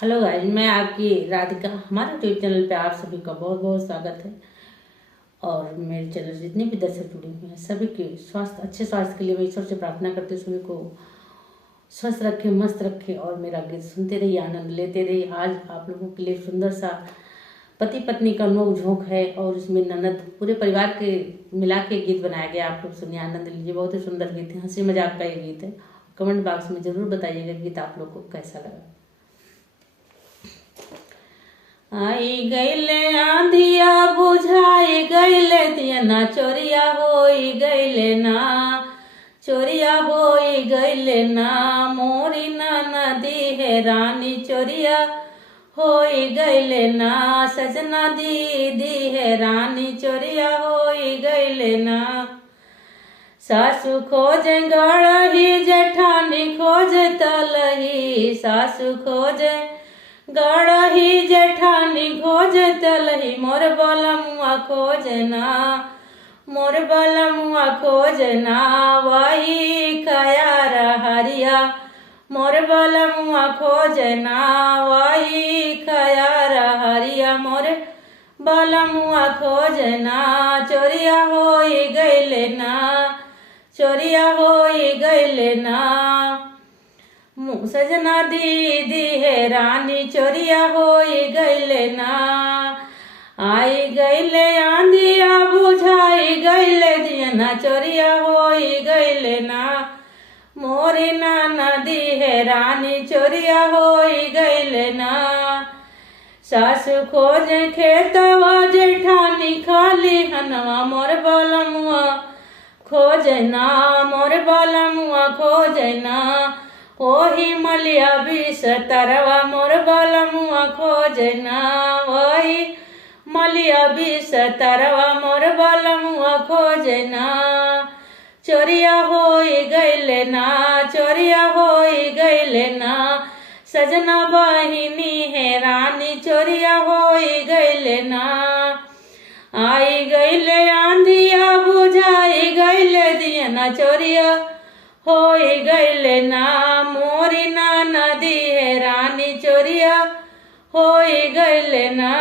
Hello guys, मैं आपकी राधिका। हमारे यूट्यूब चैनल पे आप सभी का बहुत बहुत स्वागत है। और मेरे चैनल से जितने भी दर्शक जुड़े हुए हैं सभी के अच्छे स्वास्थ्य के लिए मैं ईश्वर से प्रार्थना करती हूँ सभी को स्वस्थ रखे, मस्त रखे और मेरा गीत सुनते रहिए, आनंद लेते रहिए। आज आप लोगों के लिए सुंदर सा पति पत्नी का नोक झोंक है और इसमें ननद पूरे परिवार के मिला के गीत बनाया गया। आप लोग सुनिए, आनंद लीजिए। बहुत ही सुंदर गीत है, हंसी मजाक का ये गीत है। कमेंट बॉक्स में जरूर बताइएगा गीत आप लोग को कैसा लगा। आई गईले आंधिया बुझाई गईले दिया चोरिया होई गईले ना, चोरिया होई गईले ना। मोरी ना नदी है रानी चोरिया होई गईले ना। सजना दीदी है रानी चोरिया होई गईले ना। सासू खोजे गड़ही जेठानी खोजे तलही, सासू खोजे गड़ही जेठानी खोजे तलही। मोर बलमुआ खोजे ना, मोर बलमुआ खोजे ना। वही खयार हरिया मोर बलमुआ खोजे ना। वही खयार हरिया मोर बलमुआ खोजे ना। चोरिया होई गईले ना, चोरिया होई गईले ना। सजना दीदी है रानी चोरिया होई गईले ना। आई गईले आंधिया बुझाई गईले दिया चोरिया होई गईले ना। मोरी ना नदी है रानी चोरिया होई गईले ना। सासू खोजे खेतवा जेठानी खाली हनवा मोर बलमुआ खोजे ना, मोर बलमुआ खोजे ना। ओही मलिया बीस तरवा मोर बलमुआ खोजे ना। वही मलिया बीस तरवा मोर बलमुआ खोजे ना। चोरिया होई गईले ना, चोरिया होई गईले ना। सजना बहिनी है रानी चोरिया होई गईले ना। आई गईले आंधिया बुझाई गईले दिया ना चोरिया होई गईले ना। मोरी ना नदी है रानी चोरिया होई गईले ना।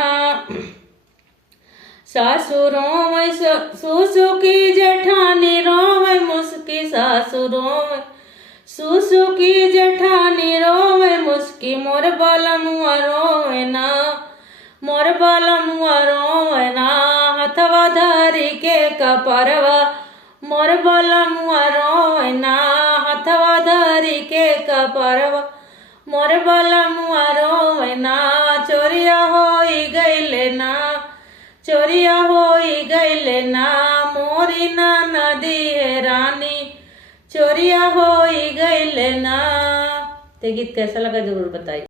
सासू रोवे सुसु की जेठानी रोवे मुस्की, सासू रोवे सुसु की जेठानी रोवे मुस्की। मोर बलमुआ रोवे ना, मोर बलमुआ रोवे ना। हथवा धरी के कपरवा मोर बलमुआ रोवे ना। हथवा धरी के कपरवा मोर बलमुआ रोवे ना। चोरिया होई गईले ना, चोरिया होई गईले ना। मोरी ना नदी है रानी चोरिया होई गईले ना। ते गीत कैसा लगा जरूर बताइए।